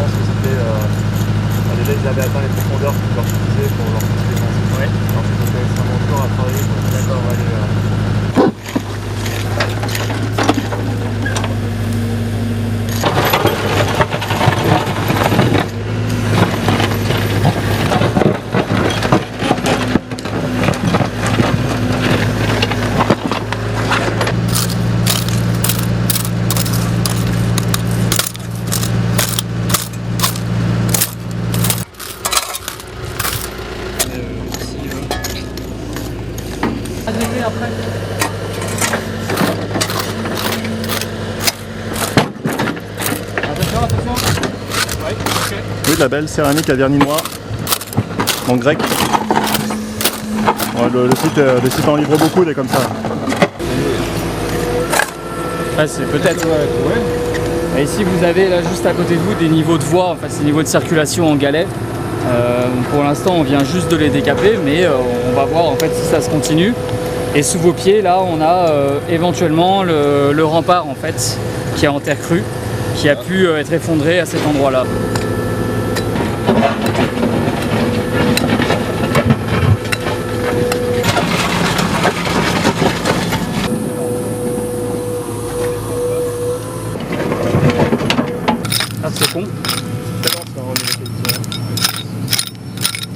pense que c'était... déjà ils avaient atteint les profondeurs qu'ils leur suffisaient pour leur pousser les mains. Ouais. Alors que c'était extrêmement dur à travailler. D'accord, aller... Après. Attention. Ouais, ok. Oui, de la belle céramique à vernis noir en grec. Ouais, le site en livre beaucoup des comme ça. Ah, c'est peut-être. Ouais. Et ici vous avez là juste à côté de vous des niveaux de voie, enfin c'est niveaux de circulation en galets. Pour l'instant on vient juste de les décaper, mais on va voir en fait si ça se continue. Et sous vos pieds, là, on a éventuellement le rempart en fait, qui est en terre crue, qui a pu être effondré à cet endroit-là. Ah, c'est con.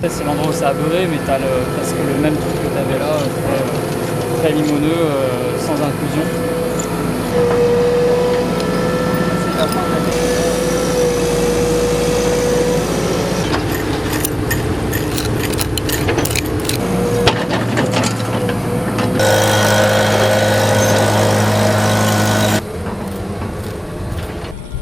C'est l'endroit où ça a beurré, mais t'as presque le même truc que tu avais là, très limoneux, sans inclusion. C'est la fin de l'année.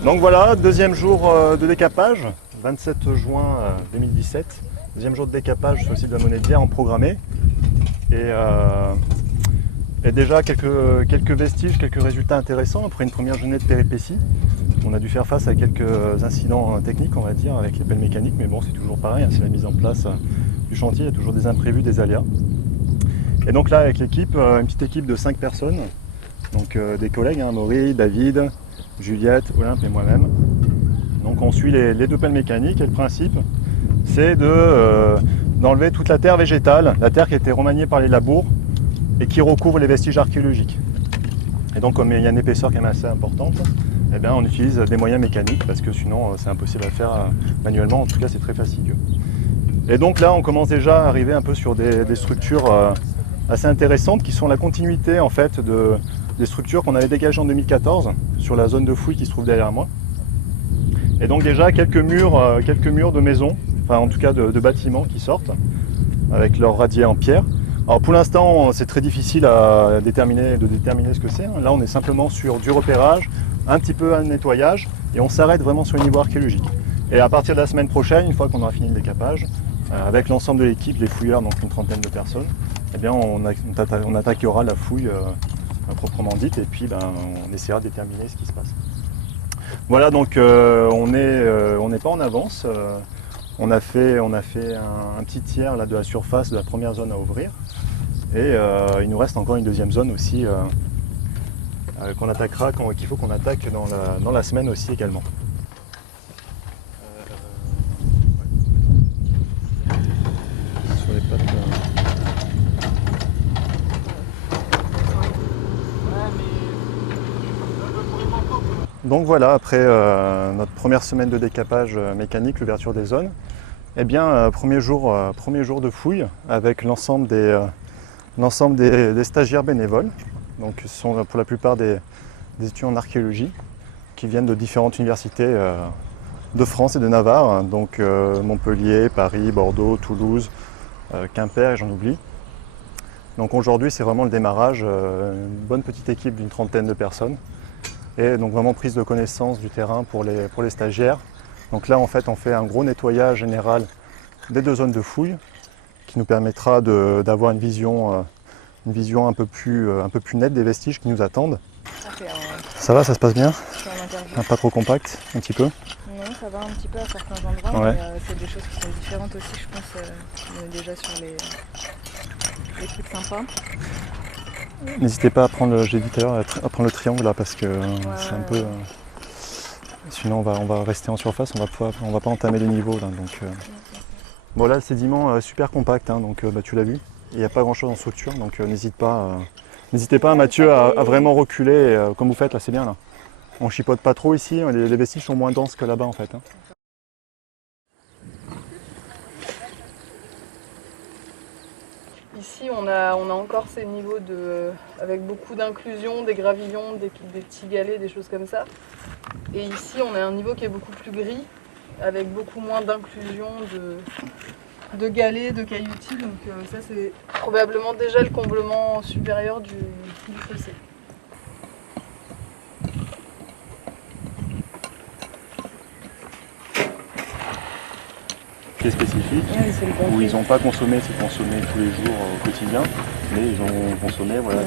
Donc voilà, deuxième jour de décapage, 27 juin 2017. Deuxième jour de décapage sur le site de la Monnaie de Bière en programmé. Et déjà quelques vestiges, quelques résultats intéressants après une première journée de péripéties. On a dû faire face à quelques incidents techniques, on va dire, avec les pelles mécaniques, mais bon, c'est toujours pareil, hein, c'est la mise en place du chantier, il y a toujours des imprévus, des aléas. Et donc là, avec l'équipe, une petite équipe de 5 personnes, donc des collègues, hein, Maury, David, Juliette, Olympe et moi-même. Donc on suit les 2 pelles mécaniques et le principe, c'est d'enlever toute la terre végétale, la terre qui a été remaniée par les labours et qui recouvre les vestiges archéologiques. Et donc comme il y a une épaisseur quand même assez importante, eh bien, on utilise des moyens mécaniques parce que sinon c'est impossible à faire manuellement, en tout cas c'est très fastidieux. Et donc là on commence déjà à arriver un peu sur des structures assez intéressantes qui sont la continuité en fait des structures qu'on avait dégagées en 2014 sur la zone de fouille qui se trouve derrière moi. Et donc déjà quelques murs de maisons, enfin en tout cas de bâtiments qui sortent avec leurs radiers en pierre. Alors pour l'instant c'est très difficile de déterminer ce que c'est. Là on est simplement sur du repérage, un petit peu un nettoyage et on s'arrête vraiment sur le niveau archéologique. Et à partir de la semaine prochaine, une fois qu'on aura fini le décapage, avec l'ensemble de l'équipe, les fouilleurs, donc une trentaine de personnes, eh bien on attaquera la fouille proprement dite et puis on essaiera de déterminer ce qui se passe. Voilà, donc on n'est pas en avance. On a fait un petit tiers là, de la surface de la première zone à ouvrir. Et il nous reste encore une deuxième zone aussi qu'il faut qu'on attaque dans la semaine aussi également. Sur les pattes, Donc voilà, après notre première semaine de décapage mécanique, l'ouverture des zones, eh bien premier jour de fouille avec l'ensemble des stagiaires bénévoles. Donc ce sont pour la plupart des étudiants en archéologie qui viennent de différentes universités de France et de Navarre, donc Montpellier, Paris, Bordeaux, Toulouse, Quimper et j'en oublie. Donc aujourd'hui c'est vraiment le démarrage, une bonne petite équipe d'une trentaine de personnes. Et donc vraiment prise de connaissance du terrain pour les stagiaires. Donc là en fait on fait un gros nettoyage général des 2 zones de fouille qui nous permettra d'avoir une vision un peu plus nette des vestiges qui nous attendent. Ça va, ça se passe bien? Pas trop compact, un petit peu? Non, ça va un petit peu à certains endroits, ouais. Mais c'est des choses qui sont différentes aussi, je pense, on est déjà sur les trucs sympas. N'hésitez pas à prendre, j'ai dit tout à l'heure, à prendre le triangle là parce que c'est un peu... Sinon on va rester en surface, on va pas entamer les niveaux là. Donc, Bon là le sédiment super compact, hein, donc tu l'as vu, il n'y a pas grand chose en structure, donc n'hésitez pas Mathieu à vraiment reculer, comme vous faites là, c'est bien là. On chipote pas trop ici, les vestiges sont moins denses que là-bas en fait. Hein. Ici, on a encore ces niveaux avec beaucoup d'inclusion, des gravillons, des petits galets, des choses comme ça. Et ici, on a un niveau qui est beaucoup plus gris, avec beaucoup moins d'inclusion de galets, de cailloutis. Donc ça, c'est probablement déjà le comblement supérieur du fossé. Spécifique, où ils n'ont pas consommé, c'est consommé tous les jours au quotidien, mais ils ont consommé voilà,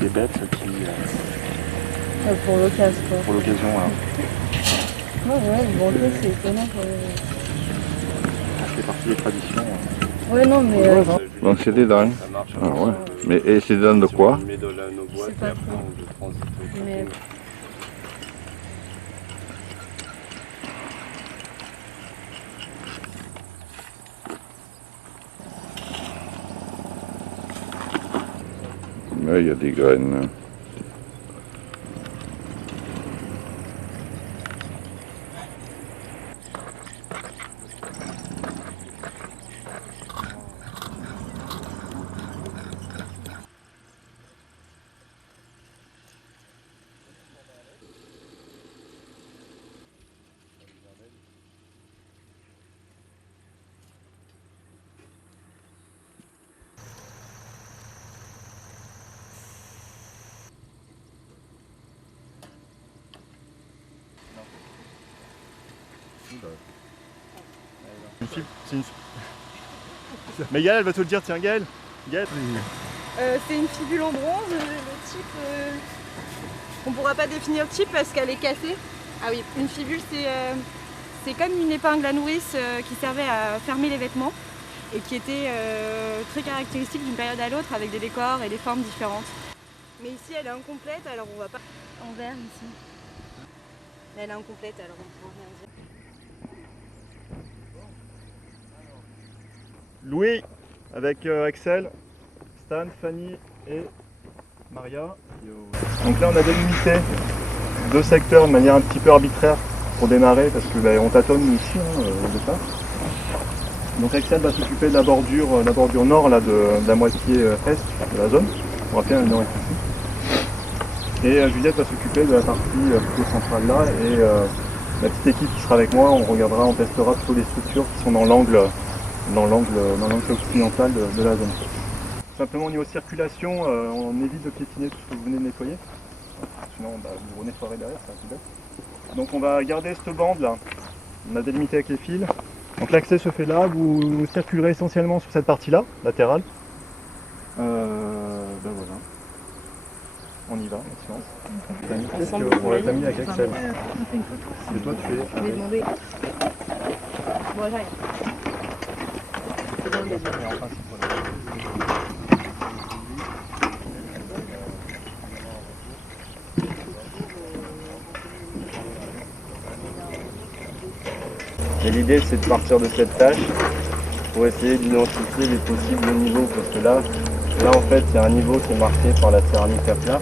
des bêtes qui... pour l'occasion. Pour l'occasion, voilà. Bon, c'est étonnant. Ça fait partie des traditions. Ouais, non, mais... Donc c'est des dents. Ah ouais. Mais et c'est des dents de quoi? C'est pas trop. Mais... Ouais, il y a des graines. Mais Gaël, elle va te le dire, tiens Gaël. C'est une fibule en bronze, le type... On ne pourra pas définir le type parce qu'elle est cassée. Ah oui, une fibule c'est comme une épingle à nourrice qui servait à fermer les vêtements et qui était très caractéristique d'une période à l'autre avec des décors et des formes différentes. Mais ici elle est incomplète, alors on va pas... En vert ici. Mais elle est incomplète, alors on ne pourra rien dire. Louis, avec Axel, Stan, Fanny et Maria. Donc là on a délimité 2 secteurs de manière un petit peu arbitraire pour démarrer parce que on tâtonne ici au départ. Donc Axel va s'occuper de la bordure nord là, de la moitié est de la zone. On va faire le nord ici. Et Juliette va s'occuper de la partie plutôt centrale là et la petite équipe qui sera avec moi, on testera plutôt les structures qui sont dans l'angle occidental de la zone. Simplement au niveau circulation, on évite de piétiner tout ce que vous venez de nettoyer. Sinon vous nettoierez derrière, c'est un peu bête. Donc on va garder cette bande là. On a délimité avec les fils. Donc l'accès se fait là, vous circulerez essentiellement sur cette partie là, latérale. Voilà. On y va, on se lance. Qu'est-ce qu'on l'a mis avec Axel? Et toi tu fais. Je vais demander. Bon, j'arrive. Et l'idée c'est de partir de cette tâche pour essayer d'identifier les possibles niveaux parce que là en fait il y a un niveau qui est marqué par la céramique à plat.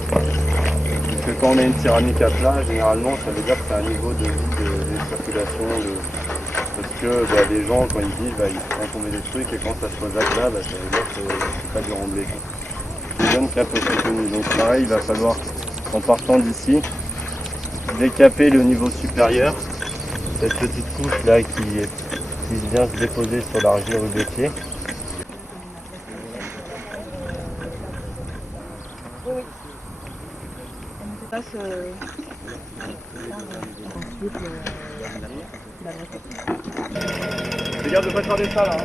Puisque quand on a une céramique à plat, généralement ça veut dire que c'est un niveau de vide de circulation. Parce que les gens quand ils disent ils font tomber des trucs et quand ça se pose à plat, ça veut dire que c'est pas du remblai. Les zones cap sont connues. Donc pareil, il va falloir en partant d'ici décaper le niveau supérieur. Cette petite couche là qui vient se déposer sur l'argile rubétier. Oui. Fais gaffe de pas traverser ça là.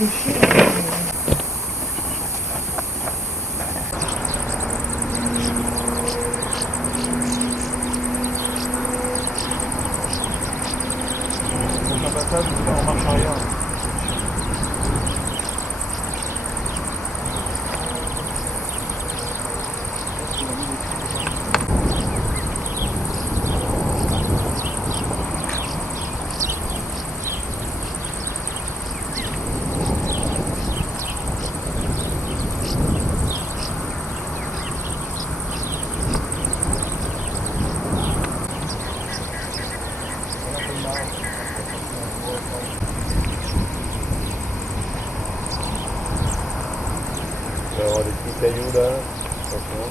En marche arrière. On va avoir des petits cailloux là, franchement.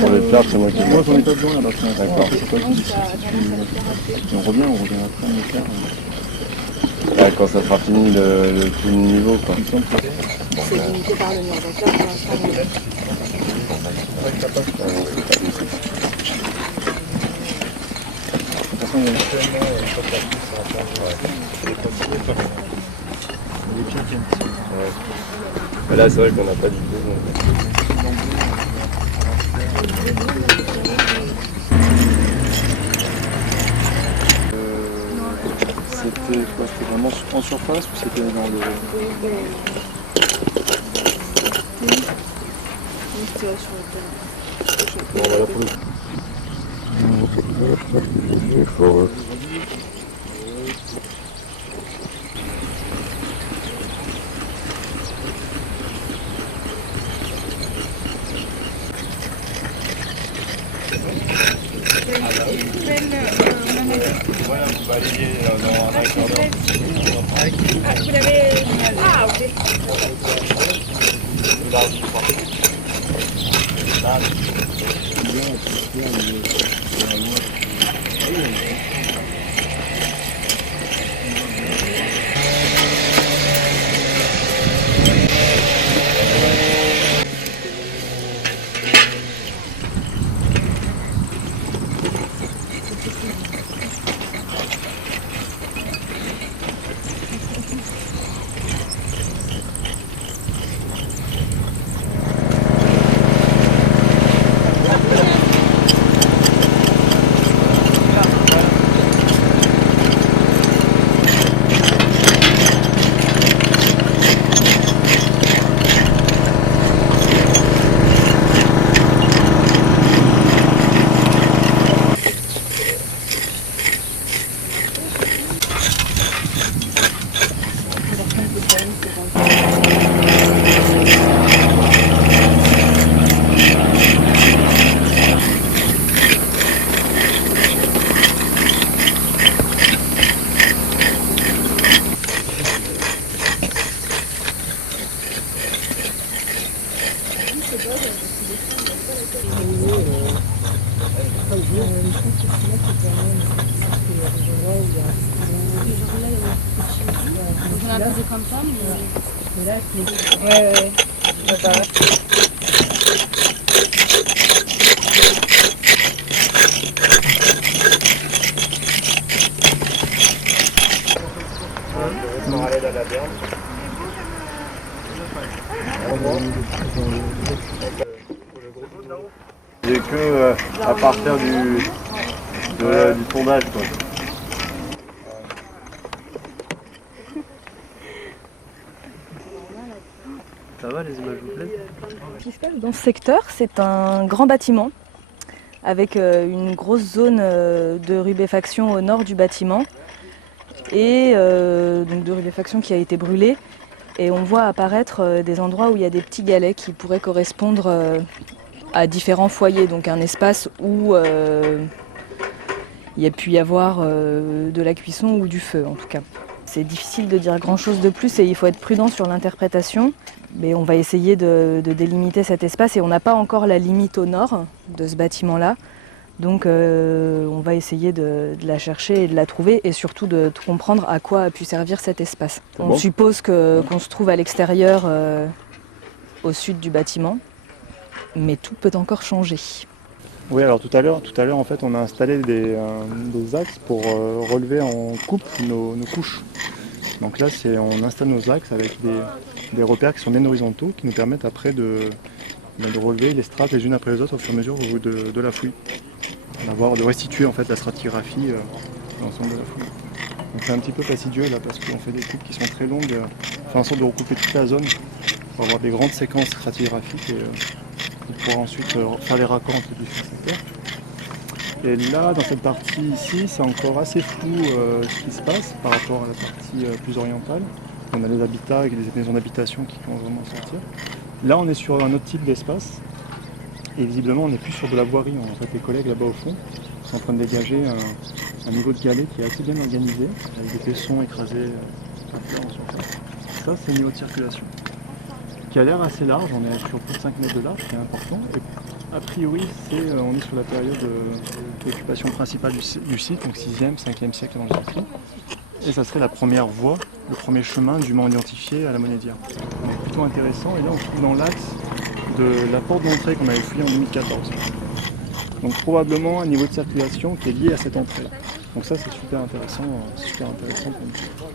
Pour les plats, c'est moi qui Moi j'en ai pas besoin là, D'accord. On revient après on éclaire. Ah, quand ça sera fini le tout le niveau quoi. C'est limité par le mur, donc là pour l'instant on est- De toute façon il y a tellement pas de partie sur la plage. Les pieds qui aiment. Mais là c'est vrai qu'on n'a pas du tout. C'était quoi? C'était vraiment en surface ou c'était dans le... Bon voilà pour le Vous l'avez... Ah ok. J'ai que à partir du sondage quoi. Ça va, les images vous plaisent? Ce qui se passe dans ce secteur, c'est un grand bâtiment avec une grosse zone de rubéfaction au nord du bâtiment et donc de rubéfaction qui a été brûlée. Et on voit apparaître des endroits où il y a des petits galets qui pourraient correspondre à différents foyers, donc un espace où il y a pu y avoir de la cuisson ou du feu en tout cas. C'est difficile de dire grand chose de plus et il faut être prudent sur l'interprétation. Mais on va essayer de délimiter cet espace et on n'a pas encore la limite au nord de ce bâtiment-là. Donc on va essayer de la chercher et de la trouver et surtout de comprendre à quoi a pu servir cet espace. On suppose qu'on se trouve à l'extérieur au sud du bâtiment, mais tout peut encore changer. Oui, alors tout à l'heure, en fait, on a installé des axes pour relever en coupe nos couches. Donc là, on installe nos axes avec des repères qui sont bien horizontaux, qui nous permettent après de relever les strates les unes après les autres au fur et à mesure de la fouille. De restituer en fait la stratigraphie dans l'ensemble de la fouille. Donc c'est un petit peu fastidieux là parce qu'on fait des coupes qui sont très longues, faire en sorte de recouper toute la zone pour avoir des grandes séquences stratigraphiques et pouvoir ensuite faire les raccords entre différents secteurs. Et là, dans cette partie ici, c'est encore assez flou ce qui se passe par rapport à la partie plus orientale. On a les habitats avec des maisons d'habitation qui vont vraiment sortir. Là, on est sur un autre type d'espace. Et visiblement, on n'est plus sur de la voirie. En fait, les collègues là-bas au fond sont en train de dégager un niveau de galets qui est assez bien organisé, avec des tessons écrasés par terre en surface. Ça, c'est le niveau de circulation, qui a l'air assez large. On est sur plus de 5 mètres de large, qui est important. Et a priori, on est sur la période d'occupation principale du site, donc 6e, 5e siècle avant Jésus-Christ. Et ça serait la première voie, le premier chemin dûment identifié à la Monédière. Donc plutôt intéressant. Et là, on se trouve dans l'axe de la porte d'entrée qu'on avait fouillée en 2014. Donc probablement un niveau de circulation qui est lié à cette entrée. Donc ça, c'est super intéressant pour nous.